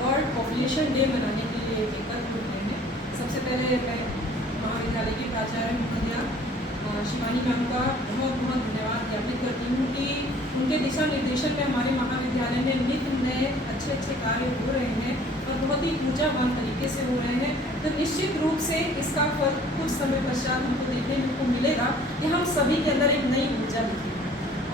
World population day मनाने के लिए एकत्र हुए हैं। सबसे पहले मैं महाविद्यालय की प्राचार्य महोदया शिवानी मैम का बहुत बहुत धन्यवाद ज्ञापित करती हूँ कि उनके दिशा निर्देशन में हमारे महाविद्यालय में नित्य नए अच्छे अच्छे कार्य हो रहे हैं और बहुत ही ऊर्जावान तरीके से हो रहे हैं। तो निश्चित रूप से इसका फल कुछ समय पश्चात हमको देखने को मिलेगा कि हम सभी के अंदर एक नई ऊर्जा दिखेगी।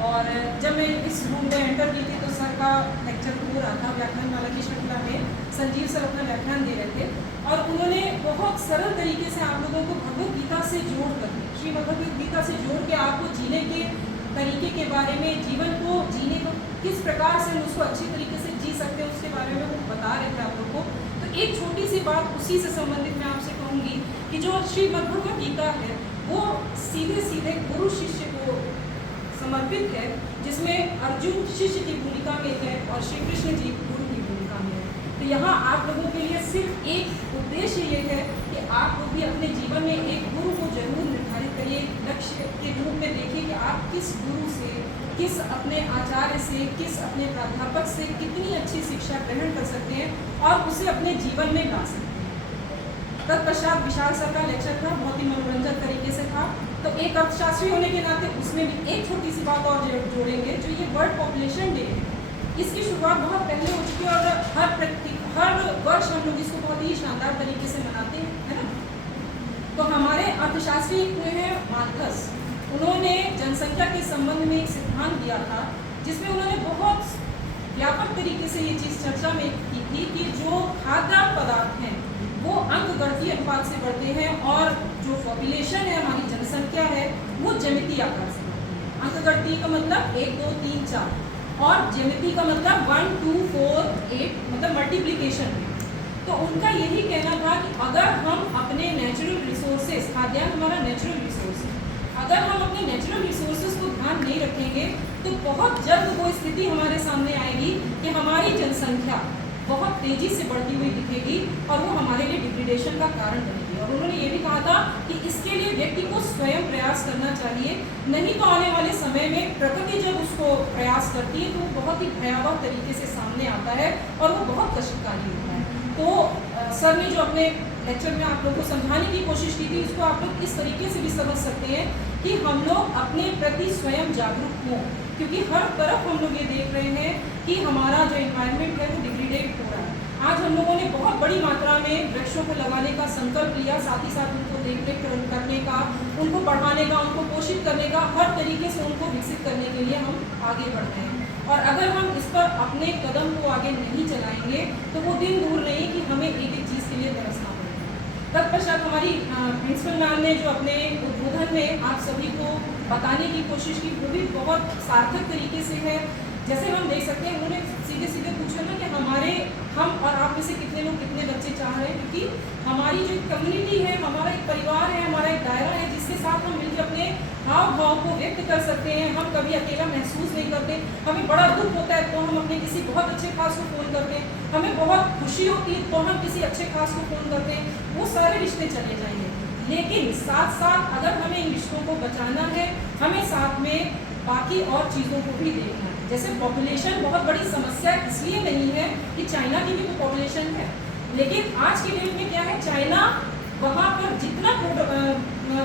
और जब मैं इस रूम में एंटर की थी तो सर का लेक्चर हो रहा था, व्याख्यान माला की श्रृंखला में संजीव सर अपना व्याख्यान दे रहे थे और उन्होंने बहुत सरल तरीके से आप लोगों को भगवत गीता से जोड़ कर श्री भगवत गीता से जोड़ के आपको जीने के तरीके के बारे में, जीवन को जीने को किस प्रकार से उसको अच्छी तरीके से जी सकते हैं उसके बारे में वो बता रहे थे आप लोगों को। तो एक छोटी सी बात उसी से संबंधित मैं आपसे कहूँगी कि जो श्री भगवत गीता है वो सीधे सीधे गुरु शिष्य को समर्पित है, जिसमें अर्जुन शिष्य की भूमिका में है और श्री कृष्ण जी गुरु की भूमिका में है। तो यहाँ आप लोगों के लिए सिर्फ एक उद्देश्य ये है कि आप लोग भी अपने जीवन में एक गुरु को जरूर निर्धारित करिए, लक्ष्य के रूप में देखिए कि आप किस गुरु से, किस अपने आचार्य से, किस अपने प्राध्यापक से कितनी अच्छी शिक्षा ग्रहण कर सकते हैं और उसे अपने जीवन में ला सकते हैं। तत्पश्चात विशाल सर का लेक्चर था, बहुत ही मनोरंजक तरीके से था। तो एक अर्थशास्त्री होने के नाते उसमें भी एक छोटी सी बात और जोड़ेंगे, जो ये वर्ल्ड पॉपुलेशन डे है इसकी शुरुआत बहुत पहले हो चुकी है और हर वर्ष हम लोग इसको बहुत ही शानदार तरीके से मनाते हैं, है ना। तो हमारे अर्थशास्त्री हुए हैं मार्कस, उन्होंने जनसंख्या के संबंध में एक सिद्धांत दिया था जिसमें उन्होंने बहुत व्यापक तरीके से ये चीज़ चर्चा में की थी कि जो खाद्य पदार्थ हैं वो अंकगणितीय अनुपात से बढ़ते हैं और जो पॉपुलेशन है, हमारी जनसंख्या है, वो ज्यामितीय आकार से बढ़ती है। अंकगणितीय का मतलब 1 2 3 4 और ज्यामितीय का मतलब 1 2 4 8 मतलब मल्टीप्लिकेशन है। तो उनका यही कहना था कि अगर हम अपने नेचुरल रिसोर्सेज, खाद्यान्न हमारा नेचुरल रिसोर्स है, अगर हम अपने नेचुरल रिसोर्सेज को ध्यान नहीं रखेंगे तो बहुत जल्द वो स्थिति हमारे सामने आएगी कि हमारी जनसंख्या बहुत तेजी से बढ़ती हुई दिखेगी और वो हमारे लिए डिग्रेडेशन का कारण बनेगी। और उन्होंने ये भी कहा था कि इसके लिए व्यक्ति को स्वयं प्रयास करना चाहिए, नहीं तो आने वाले समय में प्रकृति जब उसको प्रयास करती है तो वो बहुत ही भयावह तरीके से सामने आता है और वो बहुत कष्टकारी होता है। तो सर ने जो अपने लेक्चर में आप लोगों को समझाने की कोशिश की थी, इसको आप लोग इस तरीके से भी समझ सकते हैं कि हम लोग अपने प्रति स्वयं जागरूक हों, क्योंकि हर तरफ हम लोग ये देख रहे हैं कि हमारा जो एनवायरनमेंट है वो डिग्रेडेट हो रहा है। आज हम लोगों ने बहुत बड़ी मात्रा में वृक्षों को लगाने का संकल्प लिया, साथ ही साथ उनको देखरेख करने का, उनको बढ़ाने का, उनको पोषित करने का, हर तरीके से उनको विकसित करने के लिए हम आगे बढ़ रहे हैं। और अगर हम इस पर अपने कदम को आगे नहीं चलाएंगे तो वो दिन दूर नहीं कि हमें एक एक चीज़ के लिए तरसना पड़ेगा। तत्पश्चात हमारी प्रिंसिपल मैम ने जो अपने उद्बोधन में आप सभी को बताने की कोशिश की वो भी बहुत सार्थक तरीके से है। जैसे हम देख सकते हैं, उन्होंने सीधे सीधे पूछा ना कि हम और आप में से कितने लोग कितने बच्चे चाह रहे हैं, क्योंकि हमारी जो कम्युनिटी है, हमारा एक परिवार है, हमारा एक दायरा है जिसके साथ हम मिलकर अपने हाव भाव को व्यक्त कर सकते हैं। हम कभी अकेला महसूस नहीं करते। हमें बड़ा दुख होता है तो हम अपने किसी बहुत अच्छे खास को फ़ोन करते हैं, हमें बहुत खुशी होती है तो हम किसी अच्छे खास को फ़ोन करते हैं। वो सारे रिश्ते चले जाएंगे, लेकिन साथ साथ अगर हमें इन रिश्तों को बचाना है, हमें साथ में बाकी और चीज़ों को भी देखना है। जैसे पॉपुलेशन बहुत बड़ी समस्या इसलिए नहीं है कि चाइना की भी तो पॉपुलेशन है, लेकिन आज की डेट में क्या है, चाइना वहाँ पर जितना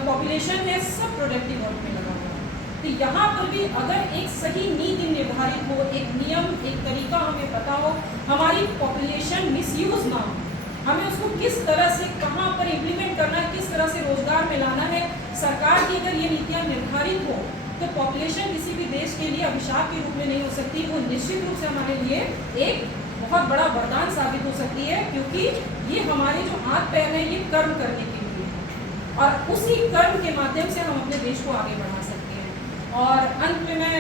पॉपुलेशन है सब प्रोडक्टिव वर्क में लगा हुआ है। तो यहाँ पर भी अगर एक सही नीति निर्धारित हो, एक नियम, एक तरीका हमें पता हो, हमारी पॉपुलेशन मिसयूज ना हो, हमें उसको किस तरह से कहाँ पर इम्प्लीमेंट करना है, किस तरह से रोजगार में लाना है, सरकार की अगर ये नीतियाँ निर्धारित हो तो पॉपुलेशन किसी भी देश के लिए अभिशाप के रूप में नहीं हो सकती। वो निश्चित रूप से हमारे लिए एक बहुत बड़ा वरदान साबित हो सकती है, क्योंकि ये हमारे जो हाथ पैर हैं ये कर्म करने के लिए है और उसी कर्म के माध्यम से हम अपने देश को आगे बढ़ा सकते हैं। और अंत में मैं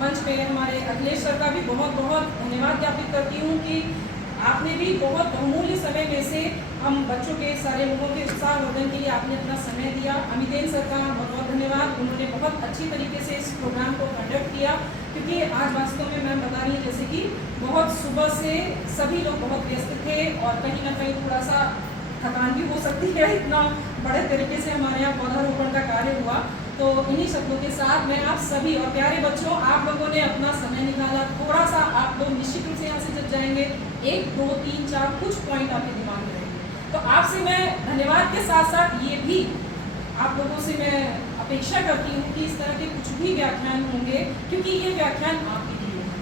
मंच पे हमारे अखिलेश सर का भी बहुत बहुत धन्यवाद ज्ञापित करती हूँ कि आपने भी बहुत बहुमूल्य समय में से हम बच्चों के सारे लोगों के उत्साहवर्धन के लिए आपने अपना समय दिया। अमितेन सर का बहुत बहुत धन्यवाद, उन्होंने बहुत अच्छी तरीके से इस प्रोग्राम को कंडक्ट किया, क्योंकि आज वास्तव में मैम बता रही है जैसे कि बहुत सुबह से सभी लोग बहुत व्यस्त थे और कहीं ना कहीं थोड़ा सा थकान भी हो सकती है, इतना बड़े तरीके से हमारे यहाँ पौधारोपण का कार्य हुआ। तो इन्हीं शब्दों के साथ मैं आप सभी और प्यारे बच्चों, आप लोगों ने अपना समय निकाला, थोड़ा सा आप लोग निश्चित रूप से यहाँ से जब जाएंगे, 1, 2, 3, 4 कुछ पॉइंट आपके दिमाग में रहेंगे। तो आपसे मैं धन्यवाद के साथ साथ ये भी आप लोगों से मैं अपेक्षा करती हूँ कि इस तरह के कुछ भी व्याख्यान होंगे, क्योंकि ये व्याख्यान आपके लिए है।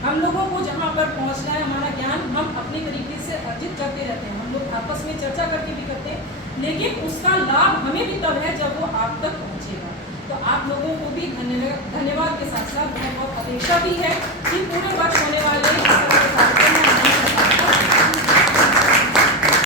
हम लोगों को जहाँ पर पहुँचना है, हमारा ज्ञान हम अपने तरीके से अर्जित करते रहते हैं, हम लोग आपस में चर्चा करके भी करते हैं, लेकिन उसका लाभ हमें भी तब है जब वो आप तक पहुँचेगा। तो आप लोगों को भी धन्यवाद के साथ साथ बहुत बहुत अपेक्षा भी है कि पूरे वर्ष होने वाले